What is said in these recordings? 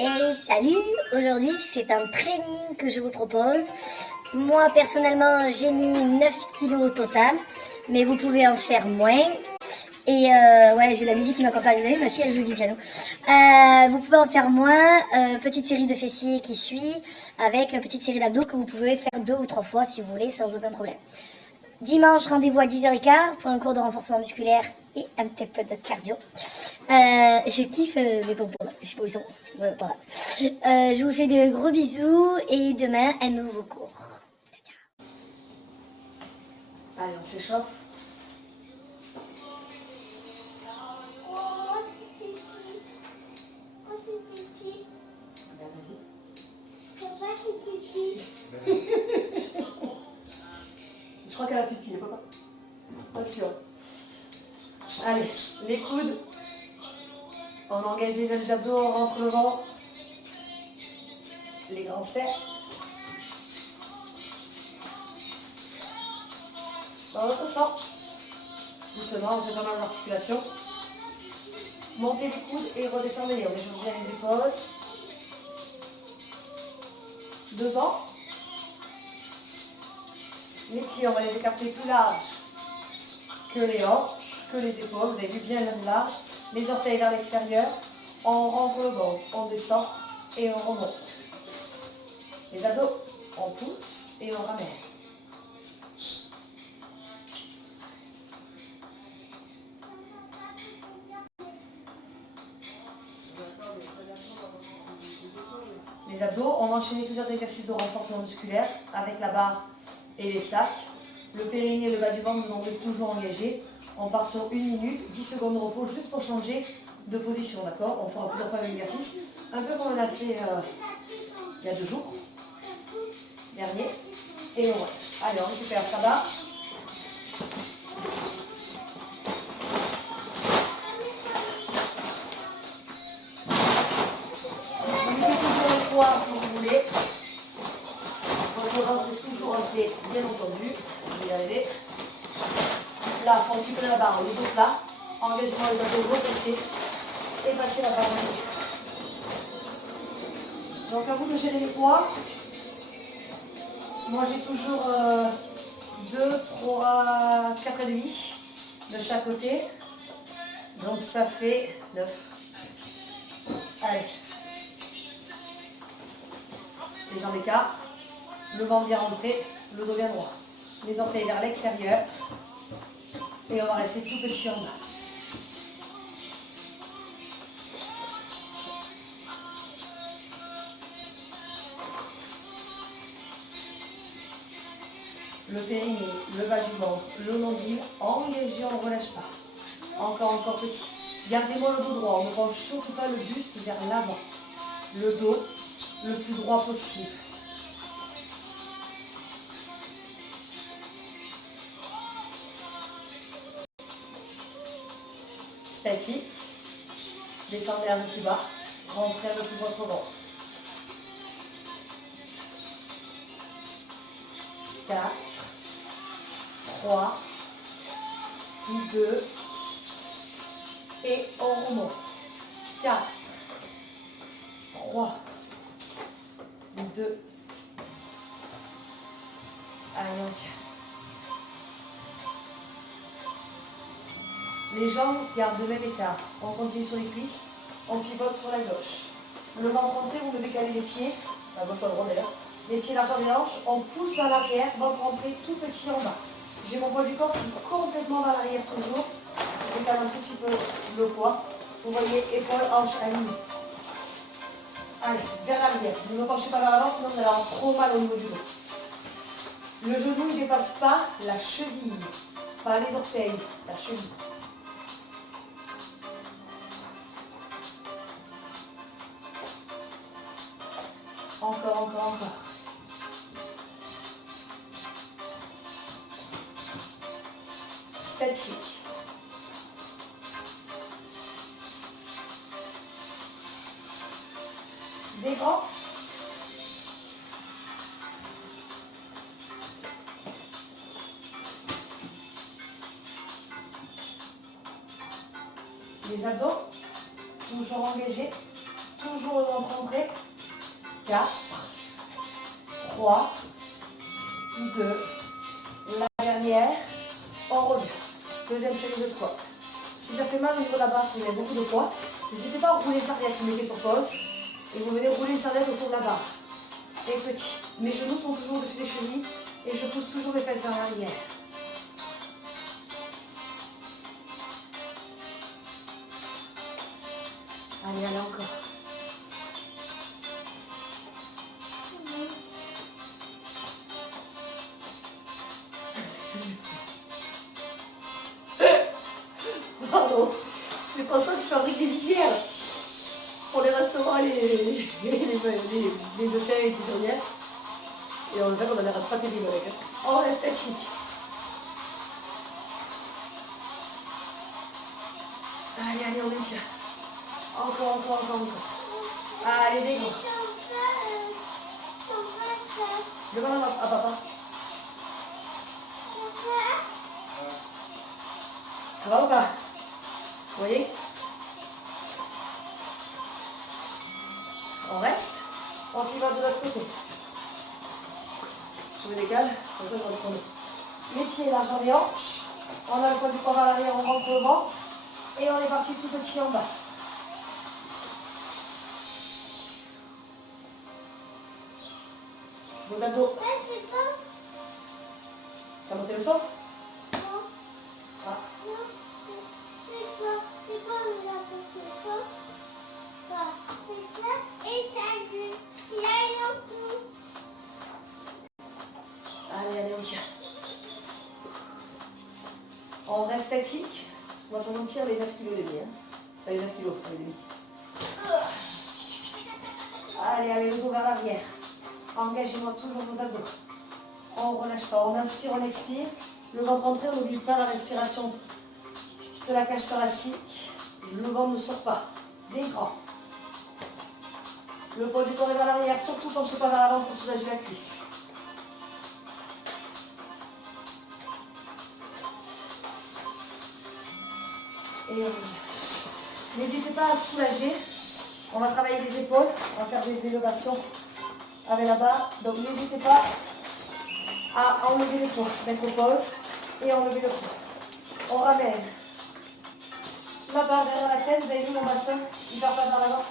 Et salut, aujourd'hui c'est un training que je vous propose. Moi personnellement j'ai mis 9 kilos au total, mais vous pouvez en faire moins. Et ouais, j'ai la musique qui m'accompagne, vous savez, ma fille elle joue du piano. Vous pouvez en faire moins, petite série de fessiers qui suit, avec une petite série d'abdos que vous pouvez faire 2 ou 3 fois si vous voulez, sans aucun problème. Dimanche, rendez-vous à 10h15 pour un cours de renforcement musculaire et un petit peu de cardio. Je kiffe mes pompons, je sais pas où ils sont. Voilà. Je vous fais de gros bisous et demain, un nouveau cours. Allez, on s'échauffe. Ben, vas-y. Je crois qu'elle a pipi, papa. Pas sûr. Allez, les coudes. On engage déjà les abdos, on rentre le ventre. Les grands cercles. Dans l'autre sens. Doucement, on fait pas mal d'articulation. Montez les coudes et redescendez. On échauffe bien les épaules. Devant. Les pieds, on va les écarter plus larges que les hanches, que les épaules. Vous avez vu bien large. Les orteils vers l'extérieur. On rentre le ventre, on descend et on remonte. Les abdos, on pousse et on ramène. Les abdos, on va enchaîner plusieurs exercices de renforcement musculaire avec la barre et les sacs. Le périnée et le bas du ventre devront toujours engagés. On part sur 1 minute, 10 secondes de repos juste pour changer de position, d'accord? On fera plusieurs fois l'exercice, un peu comme on a fait il y a 2 jours, dernier. Et on va. Allez, on récupère ça va. Vous mettez toujours le poids que vous voulez. Votre ventre est toujours en pied, bien entendu. Vous y arrivez. Là, pour récupérer la barre, le dos plat. Engagement les abdos, replacer et passer la barre en haut. Donc à vous de gérer les poids. Moi j'ai toujours 2, 3, 4 et demi de chaque côté. Donc ça fait 9. Allez. Les jambes écartent. Le ventre bien rentré, le dos bien droit. Les orteils vers l'extérieur. Et on va rester tout petit en bas. Le périnée, le bas du ventre, le nombril, engagé, on ne relâche pas. Encore petit. Gardez-moi le dos droit, on ne penche surtout pas le buste vers l'avant. Le dos le plus droit possible. Statique. Descendez un peu plus bas. Rentrez un peu plus votre ventre. 4, 3, 2, et on remonte. 4, 3, 2, allez on tient. Les jambes gardent le même écart. On continue sur les cuisses, on pivote sur la gauche. Le ventre rentré, vous me décalez les pieds, la gauche ou la droite d'ailleurs. Les pieds largeur des hanches, on pousse vers l'arrière, ventre rentré tout petit en bas. J'ai mon poids du corps qui est complètement vers l'arrière toujours. Je décale un tout petit peu le poids. Vous voyez, épaules, hanches alignées. Allez, vers l'arrière. Ne me penchez pas vers l'avant, sinon vous allez avoir trop mal au niveau du dos. Le genou ne dépasse pas la cheville, pas les orteils, la cheville. Encore. Statique. Des grands. Les abdos, toujours engagés, toujours toujours le ventre rentré. 4, 3, 2, la dernière. On revient. Deuxième série de squat. Si ça fait mal au niveau de la barre, vous avez beaucoup de poids, n'hésitez pas à rouler une serviette, vous mettez sur pause et vous venez rouler une serviette autour de la barre. Et petit. Mes genoux sont toujours au-dessus des chevilles et je pousse toujours mes fesses vers l'arrière. Allez, allez encore. Pardon, j'ai pensé que je fabrique des visières pour les restaurants et les desserts et les cuisinières. Et en fait, on a l'air pas terrible avec elle. On reste statique. Allez, allez, on maintient. Encore, encore, encore, encore. Allez, des gros. Demande à papa. Ça va ou pas? Vous voyez? On reste. On pivote de l'autre côté. Je me décale, comme ça je vais reprendre. Les pieds largeur des hanches. On a le poids du corps à l'arrière, on rentre le ventre. Et on est parti tout petit en bas. Vos abdos. T'as monté le sol? Ah. Allez, allez, on tient. On reste statique. On va sentir les 9 kg et demi. Pas les 9 kg, les demi. Allez, allez, le dos vers l'arrière. Engagez-moi toujours vos abdos. On ne relâche pas. On inspire, on expire. Le ventre rentré, on n'oublie pas la respiration de la cage thoracique. Le ventre ne sort pas. Des grands. Le poids du corps est vers l'arrière, surtout quand je ne pas vers l'avant pour soulager la cuisse. Et n'hésitez pas à soulager. On va travailler les épaules. On va faire des élévations avec la barre. Donc n'hésitez pas à enlever les poids. Mettre pause et enlever le poids. On ramène la barre derrière la tête. Vous avez vu mon bassin? Il ne part pas vers l'avant,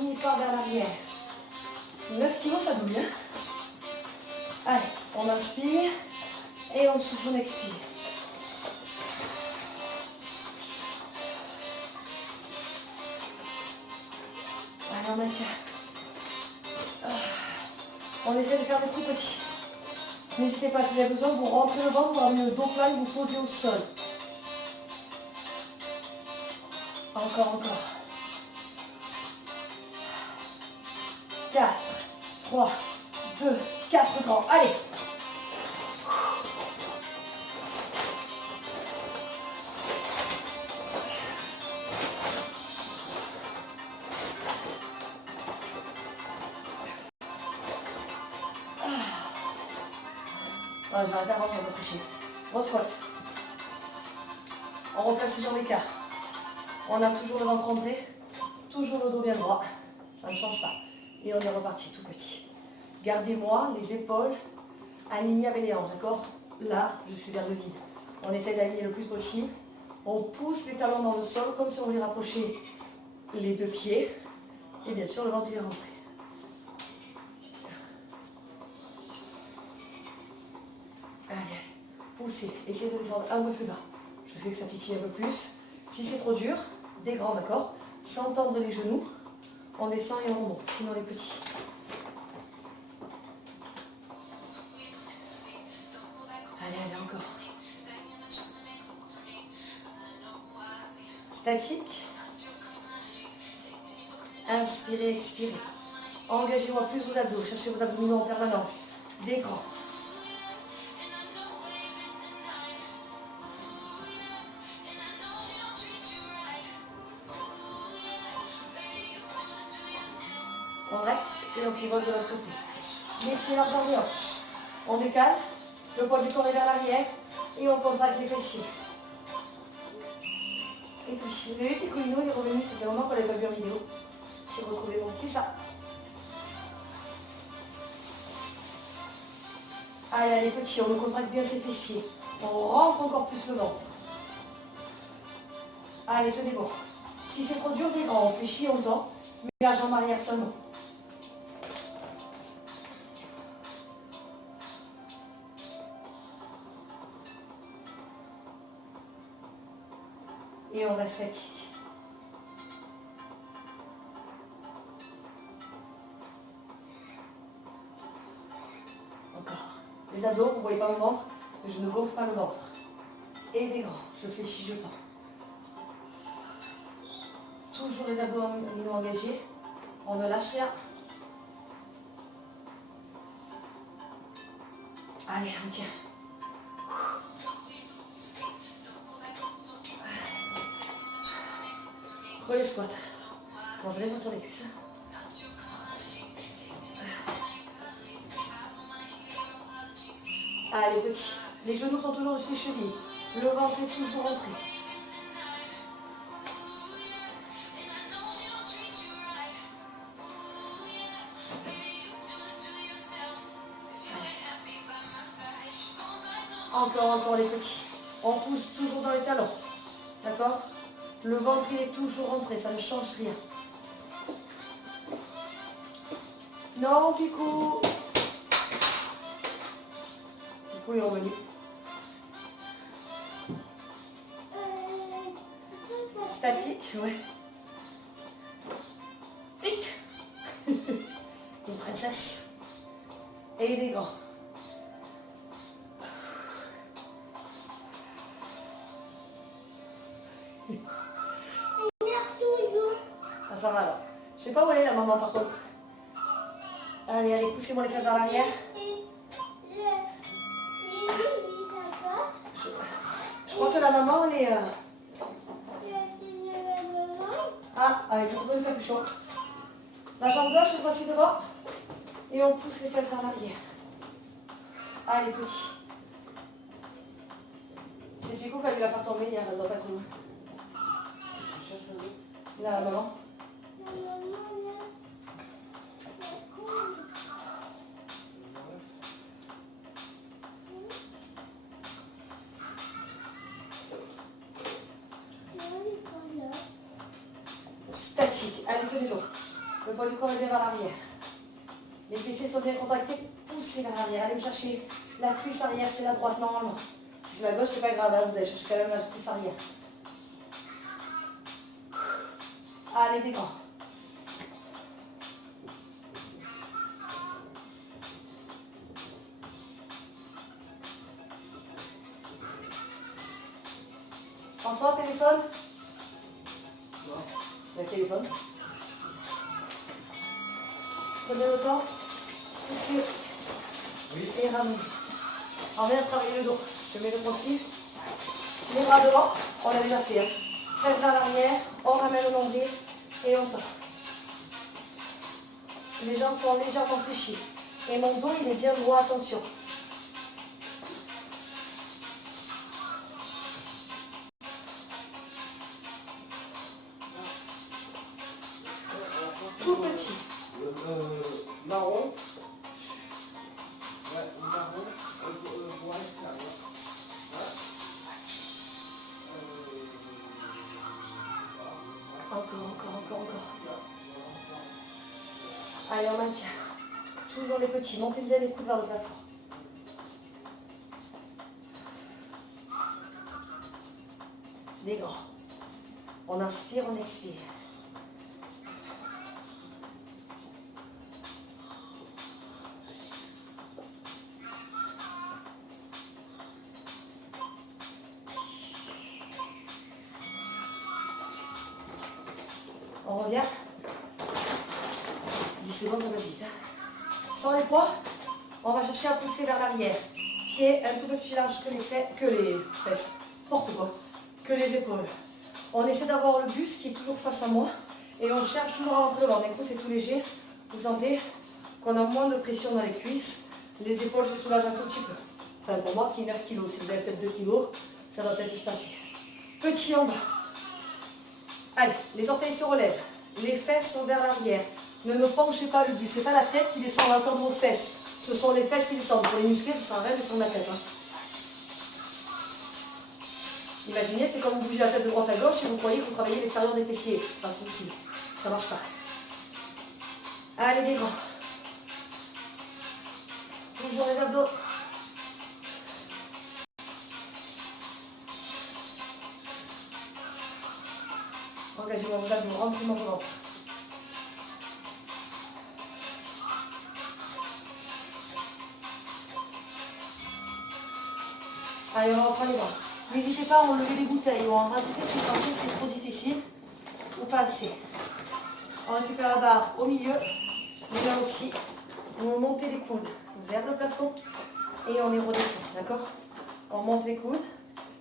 il part vers l'arrière. 9 kg, ça douille. Allez, on inspire et on souffle, on expire. Allez, on maintient. On essaie de faire des tout petits. N'hésitez pas, si vous avez besoin, vous rentrez le ventre, vous ramenez le dos plat et vous posez au sol. Encore, encore. 4, 3, 2, 4 grands. Allez. Je vais arrêter avant, je vais me tricher. On squat. On replace les jambes d'écart. On a toujours le ventre rentré, toujours le dos bien droit. Ça ne change pas. Et on est reparti tout petit. Gardez-moi les épaules alignées avec les hanches, d'accord? Là, je suis vers le vide. On essaie d'aligner le plus possible. On pousse les talons dans le sol comme si on voulait rapprocher les deux pieds. Et bien sûr, le ventre est rentré. Allez, poussez. Essayez de descendre un peu plus bas. Je sais que ça titille un peu plus. Si c'est trop dur, des grands, d'accord? Sans tendre les genoux, on descend et on remonte. Sinon, les petits. Allez, allez, encore. Statique. Inspirez, expirez. Engagez-moi plus vos abdos. Cherchez vos abdominaux en permanence. Des grands. On reste et on pivote de l'autre côté. Les pieds largeur des hanches. On décale, le poids du corps est vers l'arrière et on contracte les fessiers. Et touche. Vous avez vu que Colino est revenu, ça fait longtemps qu'on l'avait pas vu en vidéo. C'est retrouver mon petit ça. Allez, allez, petit, on me contracte bien ses fessiers. On rentre encore plus le ventre. Allez, tenez bon. Si c'est trop dur, des grands, on fait chier longtemps. Mais la jambe arrière seulement. Et on reste statique. Encore. Les abdos, vous ne voyez pas mon ventre, mais je ne gonfle pas le ventre. Et des grands, je fais chichotant. Toujours les abdominaux engagés. On ne lâche rien. Allez, on tient. Relais squat. Commence à détendre les cuisses. Allez, petit. Les genoux sont toujours dessus les chevilles. Le ventre est toujours rentré. Encore les petits. On pousse toujours dans les talons. D'accord? Le ventre, il est toujours rentré. Ça ne change rien. Non, Picou. Picou est revenu. Statique, ouais. Vite. Une princesse. Et il est grand. Ah, ça va alors. Je sais pas où elle est la maman par contre. Allez, allez, poussez-moi les fesses vers l'arrière. Je crois que la maman, elle est... Ah, allez, je retrouve le capuchon. La jambe gauche, cette fois-ci devant. Et on pousse les fesses vers l'arrière. Allez, petit. C'est Pico qui a dû la faire tomber hier, elle doit pas être loin. Là, la maman. Statique. Allez, tenez donc. Le poids du corps est bien vers l'arrière. Les fessiers sont bien contractés. Poussez vers l'arrière. Allez me chercher la cuisse arrière, c'est la droite normalement. Si c'est la gauche, c'est pas grave. Hein, vous allez chercher quand même la cuisse arrière. Allez, des grands. François, téléphone? Non. Le téléphone. Prenez le temps. Poussez. Oui. Et ramenez. On vient de travailler le dos. Je mets le profil. Les bras devant. On l'a déjà fait. Hein. Presse à l'arrière. On ramène le nombril. Et on part. Les jambes sont légèrement fléchies. Et mon dos, il est bien droit. Attention. Tout petit. Marron. Ouais, marron. Pour l'extérieur. Encore. Allez, on maintient. Toujours les petits. Montez bien les coudes vers le plafond. Des grands. On inspire, on expire. On revient. 10 secondes, ça va vite. Sans les poids, on va chercher à pousser vers l'arrière. Pieds un tout peu plus larges que les fesses. N'importe quoi. Que les épaules. On essaie d'avoir le buste qui est toujours face à moi. Et on cherche toujours à rentrer devant. D'un coup, c'est tout léger. Vous sentez qu'on a moins de pression dans les cuisses. Les épaules se soulagent un tout petit peu. Enfin, pour moi qui est 9 kg. Si vous avez peut-être 2 kg, ça va peut-être vite passer. Petit en bas. Allez, les orteils se relèvent. Les fesses sont vers l'arrière. Ne me penchez pas le but. Ce n'est pas la tête qui descend à l'entour de vos fesses. Ce sont les fesses qui descendent. Pour les muscler, ça sert à rien de descendre la tête. Hein. Imaginez, c'est comme vous bougez la tête de droite à gauche et vous croyez que vous travaillez l'extérieur des fessiers. C'est pas possible. Ça ne marche pas. Allez, des grands. Toujours les abdos. Engagez-moi vos abdos, rentrez-moi vos ventre. Allez, on va reprendre les bras. N'hésitez pas à enlever les bouteilles ou à en rajouter si vous pensez que c'est trop difficile ou pas assez. On récupère la barre au milieu, les mains aussi. On monte les coudes vers le plafond et on les redescend, d'accord? On monte les coudes,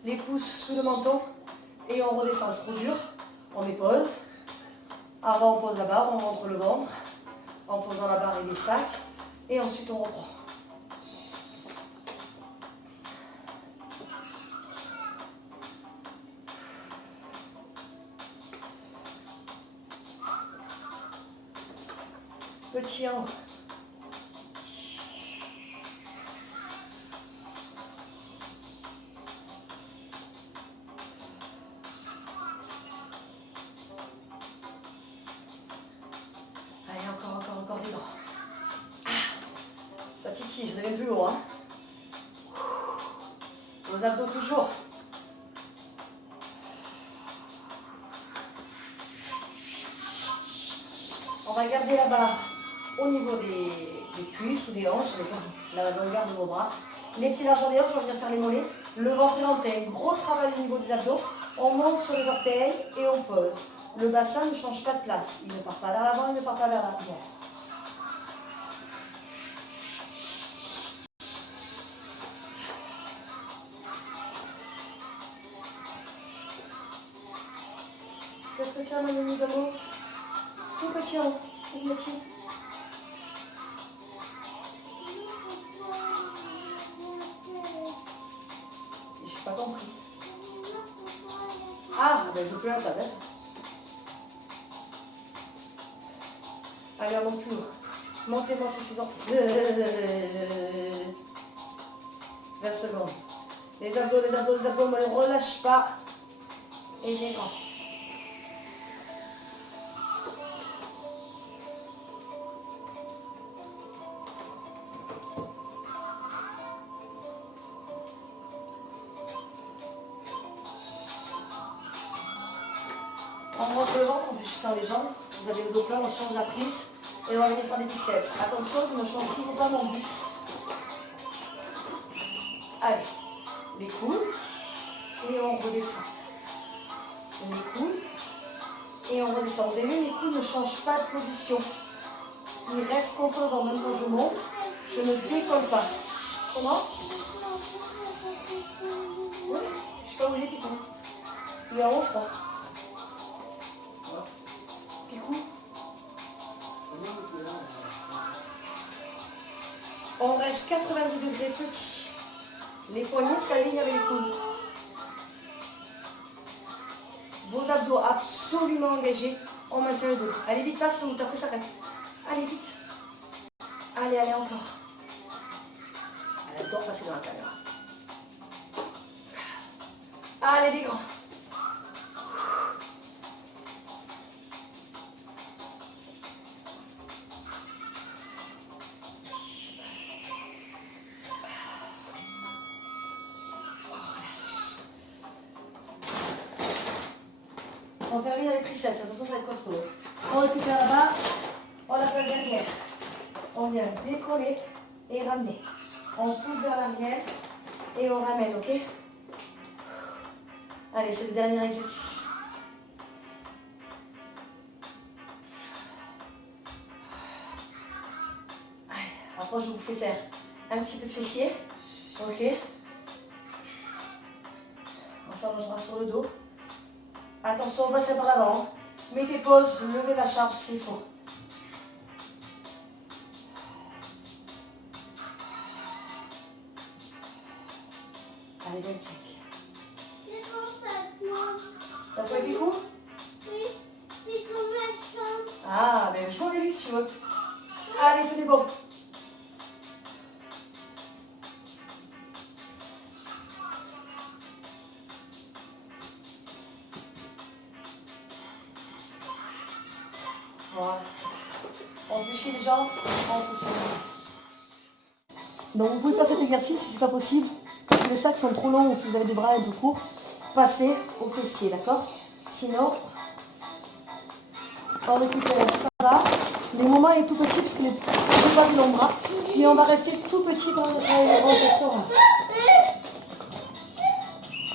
les pouces sous le menton et on redescend. C'est trop dur. On met pause. Avant, on pose la barre, on rentre le ventre en posant la barre et les sacs. Et ensuite, on reprend. Petit en haut. Allez, encore des grands. Ça titille, ça devient plus lourd. Hein. Vos abdos toujours. On va garder la barre au niveau des cuisses ou des hanches, la longueur de vos bras. Les pieds larges en dehors, je vais venir faire les mollets. Le ventre est rentré, un gros travail au niveau des abdos. On monte sur les orteils et on pose. Le bassin ne change pas de place. Il ne part pas vers l'avant, il ne part pas vers l'arrière. Qu'est-ce que tu as, mon ami d'amour? Tout petit en haut, tout petit. Je n'ai pas compris. Ah, ben je peux la tablette. Allez, on monte plus haut. Montez-moi sur ces orteils. 20 secondes. Les abdos, on ne les relâche pas. Et les grands. On rentre le ventre en fléchissant les jambes. Vous avez le dos plat, on change la prise. Et on va venir faire des biceps. Attention, je ne change toujours pas mon buste. Allez, les coudes. Et on redescend. Les coudes. Et on redescend. Vous avez vu, les coudes ne changent pas de position. Ils restent contre le ventre. Même quand je monte, je ne décolle pas. Comment? Oui, je ne sais pas où il est, Picou. Il est en haut, je crois. Picou. On reste 90 degrés petit. Les poignets s'alignent avec les coudes. Vos abdos absolument engagés. On maintient le dos. Allez vite, passe sur après ça arrête. Allez vite. Allez, encore. Elle adore passer dans la caméra. Allez, les grands. On termine avec les triceps, attention ça va être costaud. On récupère la barre, on la place derrière. On vient décoller et ramener. On pousse vers l'arrière et on ramène, ok? Allez, c'est le dernier exercice. Allez, après je vous fais faire un petit peu de fessier, ok? On s'allongera sur le dos. Attention, on passe par l'avant. Mettez pause, levez la charge, c'est faux. Allez, 25. Ça peut être du coup? Oui, c'est comme un chat. tu veux. Allez, tout est bon. Voilà. On fléchit les jambes, on pousse les jambes. Donc vous pouvez faire cet exercice si c'est pas possible. Si les sacs sont trop longs ou si vous avez des bras un peu courts, passez au fessier, d'accord? Sinon, on récupère, ça va. Le moment est tout petit parce que je n'ai pas de long bras, mais on va rester tout petit dans le pectoral.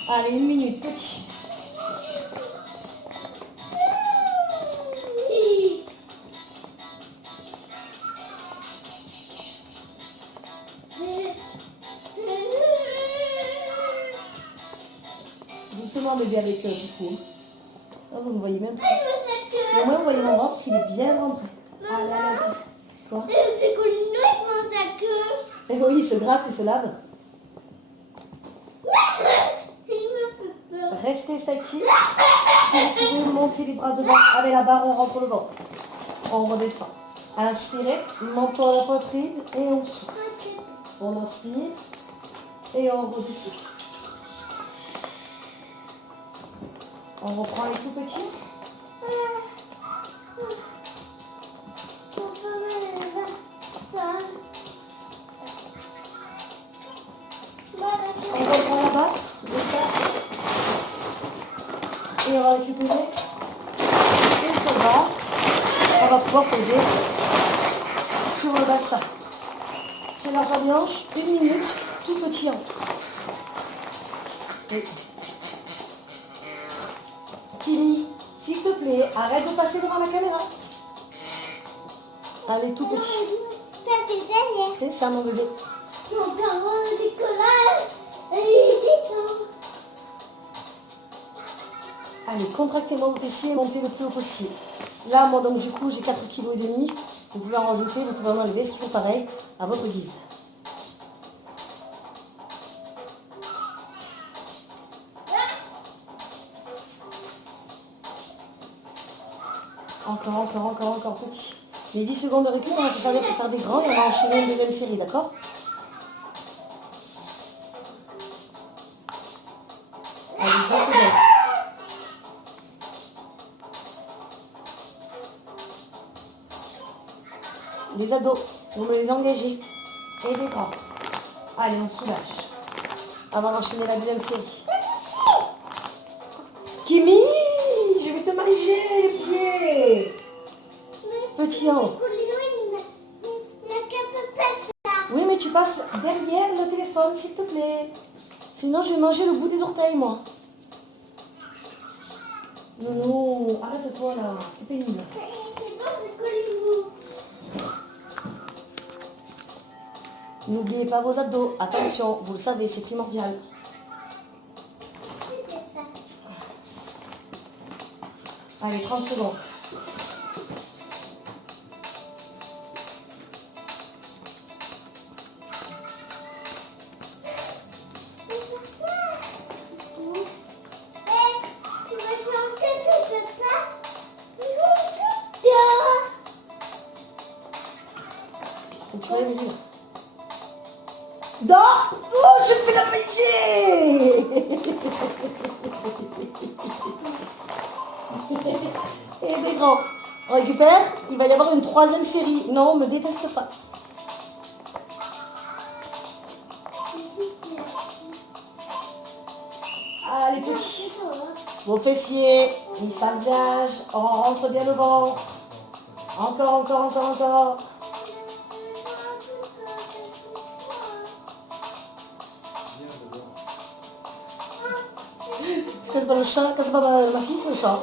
Allez, 1 minute, petit. Doucement bébé avec du coup. Oh, vous ne voyez même pas. Mais au moins vous voyez mon ventre qu'il est bien rentré. Allez, allez, allez. Quoi? Et oui, il se gratte, il se lave. Restez statique. Si vous pouvez monter les bras devant. Avec la barre, on rentre le ventre. On redescend. Inspirez, montons la poitrine et on souffle. On inspire et on redescend. On reprend les tout petits. On reprend la barre, le sac. Et on va récupérer une seule barre. On va pouvoir poser sur le bassin. J'ai l'argent des hanches, 1 minute, tout petit en haut. Kimi, s'il te plaît, arrête de passer devant la caméra. Allez, tout petit. C'est ça, mon bébé. Allez, contractez vos fessiers et montez le plus haut possible. Là, moi, donc, du coup, j'ai 4,5 kg. Vous pouvez en rajouter, vous pouvez en enlever, c'est toujours pareil, à votre guise. Encore, petit. Les 10 secondes de récup, on va se servir pour faire des grands et on va enchaîner une deuxième série, d'accord? Allez, 10 secondes. Les ados, vous me les engagez. Et des grands. Allez, on soulage. Avant d'enchaîner la deuxième série. Kimi, je vais te manger les pieds. Petit en haut. Oui, mais tu passes derrière le téléphone, s'il te plaît. Sinon, je vais manger le bout des orteils, moi. Non, arrête-toi là, c'est pénible. N'oubliez pas vos abdos. Attention, vous le savez, c'est primordial. Allez, 30 secondes. Faut que tu ailles venir. Dors! Oh, je fais la manger! Et des grands. On récupère. Il va y avoir une troisième série. Non, me déteste pas. Allez, petits. Vos fessiers, ils s'engagent. On rentre bien le ventre. Encore. C'est pas le chat, c'est pas ma fille, c'est le chat.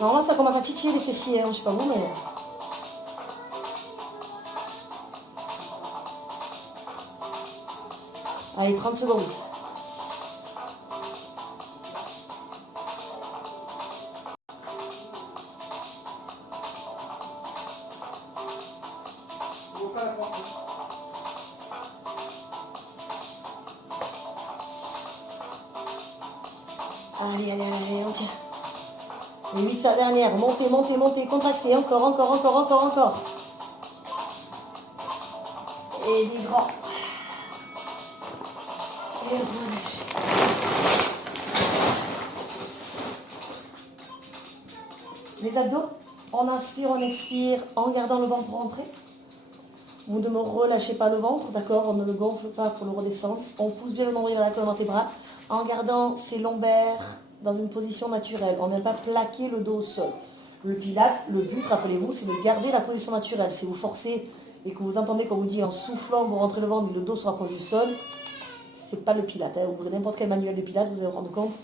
Non, là, ça commence à titiller les fessiers, hein. Je sais pas vous, mais... Allez, 30 secondes. Allez, on tient. Et 8 sa dernière. Montez, montez, montez, contractez. Encore, encore, encore, encore, encore. Et des grands. Et relâchez. Les abdos, on inspire, on expire en gardant le ventre rentré. Vous ne me relâchez pas le ventre, d'accord? On ne le gonfle pas pour le redescendre. On pousse bien le nombril vers la colonne vertébrale en gardant ses lombaires dans une position naturelle. On n'aime pas plaquer le dos au sol. Le pilate, le but, rappelez-vous, c'est de garder la position naturelle. Si vous forcez et que vous entendez qu'on vous dit en soufflant, vous rentrez le ventre et le dos se rapproche du sol, c'est pas le pilate. Hein. Vous ouvrez n'importe quel manuel de pilate, vous allez vous rendre compte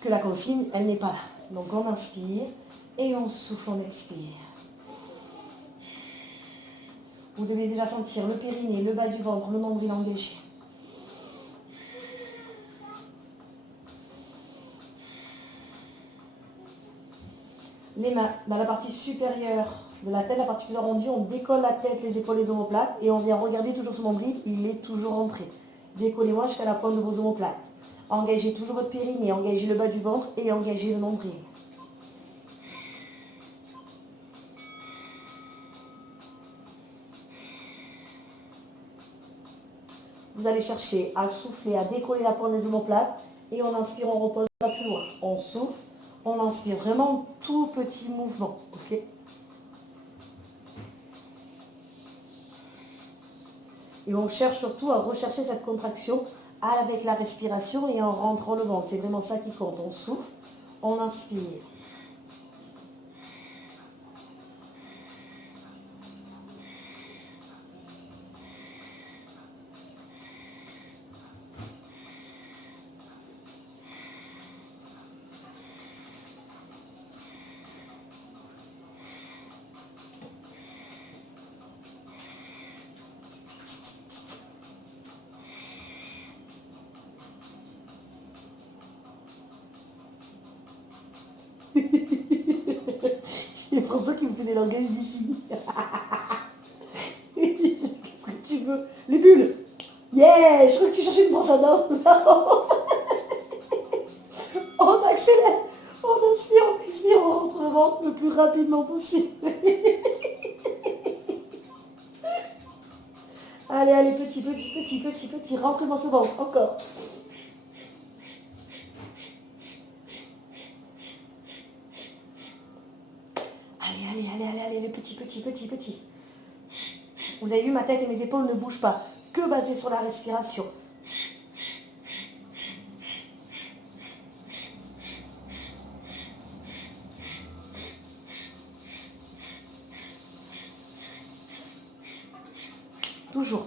que la consigne, elle n'est pas là. Donc on inspire et on souffle, on expire. Vous devez déjà sentir le périnée, le bas du ventre, le nombril engagé. Les mains dans la partie supérieure de la tête, la partie plus arrondie, on décolle la tête, les épaules, les omoplates et on vient regarder toujours ce nombril, il est toujours rentré. Décollez-moi jusqu'à la pointe de vos omoplates. Engagez toujours votre périnée, engagez le bas du ventre et engagez le nombril. Vous allez chercher à souffler, à décoller la pointe des omoplates et on inspire, on repose pas plus loin. On souffle, on inspire, vraiment tout petit mouvement. Ok ? Et on cherche surtout à rechercher cette contraction avec la respiration et en rentrant le ventre. C'est vraiment ça qui compte. On souffle, on inspire. Il y a François qui me fait des langages d'ici. Qu'est-ce que tu veux? Les bulles. Yeah, je crois que tu cherchais une brosse à dents. On accélère. On inspire, on expire, on rentre le ventre le plus rapidement possible. Allez, allez, petit, petit, petit, petit, petit. Rentrez dans ce ventre. Encore. Allez, allez, allez, allez, allez, le petit, petit, petit, petit. Vous avez vu, ma tête et mes épaules ne bougent pas. Que basées sur la respiration. Toujours.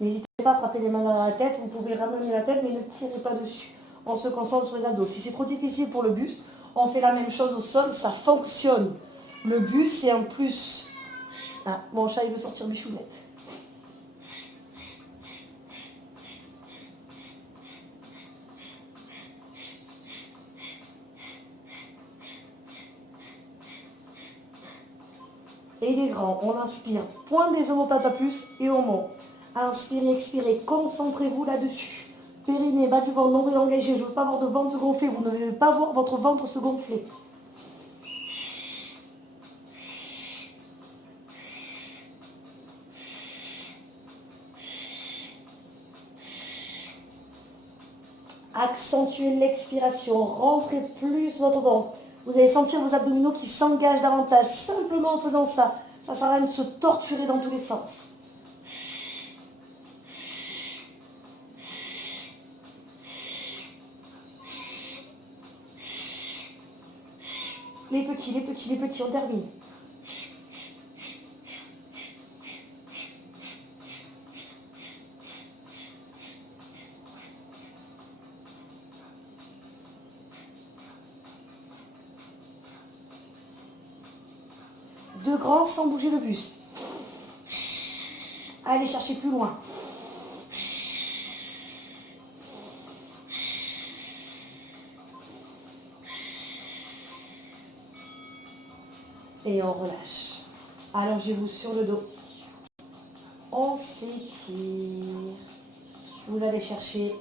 N'hésitez pas à frapper les mains dans la tête. Vous pouvez ramener la tête, mais ne tirez pas dessus. On se concentre sur les abdos. Si c'est trop difficile pour le buste, on fait la même chose au sol. Ça fonctionne. Le buste, c'est un plus. Ah, mon chat, il veut sortir Bichounette. Et des grands. On inspire. Pointe des omoplates à plus et on monte. Inspirez, expirez. Concentrez-vous là-dessus. Périnée, bas du ventre, nombril engagé. Je ne veux pas voir de ventre se gonfler. Vous ne devez pas voir votre ventre se gonfler. Accentuez l'expiration. Rentrez plus votre ventre. Vous allez sentir vos abdominaux qui s'engagent davantage. Simplement en faisant ça. Ça sert à rien de se torturer dans tous les sens. Les petits, les petits, les petits, on termine. Deux grands sans bouger le buste. Allez chercher plus loin. Et on relâche. Allongez-vous sur le dos. On s'étire. Vous allez chercher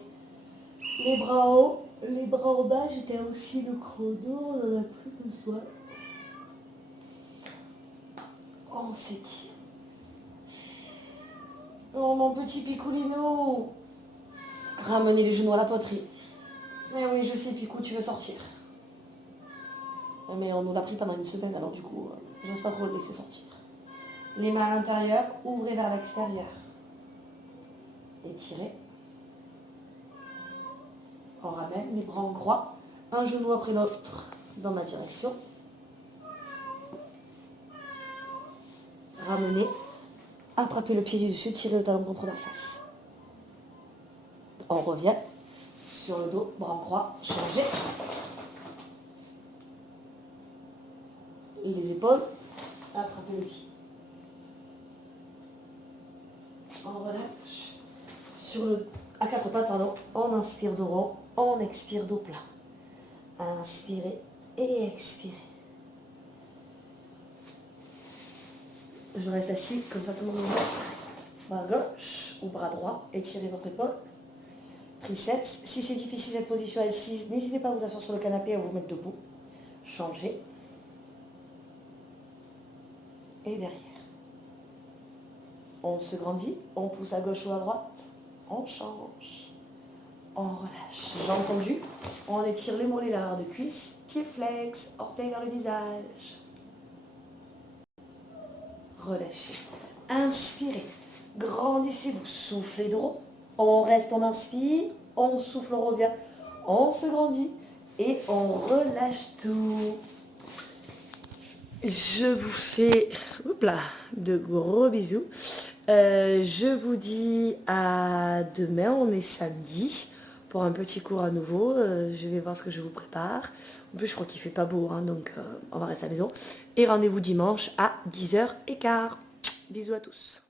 les bras en haut Les bras en bas, j'étais aussi le chrono, on n'en a plus besoin. On s'étire. Oh mon petit Picolino. Ramenez les genoux à la poitrine. Eh oui, je sais, Picou, tu veux sortir. Mais on nous l'a pris pendant une semaine, alors du coup, j'ose pas trop le laisser sortir. Les mains à l'intérieur, ouvrez vers l'extérieur. Étirez. On ramène les bras en croix, un genou après l'autre dans ma direction. Ramenez, attrapez le pied du dessus, tirez le talon contre la face. On revient sur le dos, bras en croix, changez. Les épaules, attrapez le pied. On relâche. À quatre pattes, pardon, on inspire dos rond, on expire dos plat. Inspirez et expirez. Je reste assis, comme ça tout le monde me voit. Bras gauche ou bras droit, étirez votre épaule. Triceps. Si c'est difficile cette position assise, n'hésitez pas à vous asseoir sur le canapé et à vous mettre debout. Changez. Et derrière. On se grandit, on pousse à gauche ou à droite, on change, on relâche. J'ai entendu, on étire les mollets l'arrière de cuisse, pied flex, orteil vers le visage. Relâchez. Inspirez, grandissez-vous, soufflez droit. On reste, on inspire, on souffle, on revient, on se grandit et on relâche tout. Je vous fais de gros bisous. Je vous dis à demain, on est samedi, pour un petit cours à nouveau. Je vais voir ce que je vous prépare. En plus, je crois qu'il fait pas beau, hein, donc on va rester à la maison. Et rendez-vous dimanche à 10h15. Bisous à tous.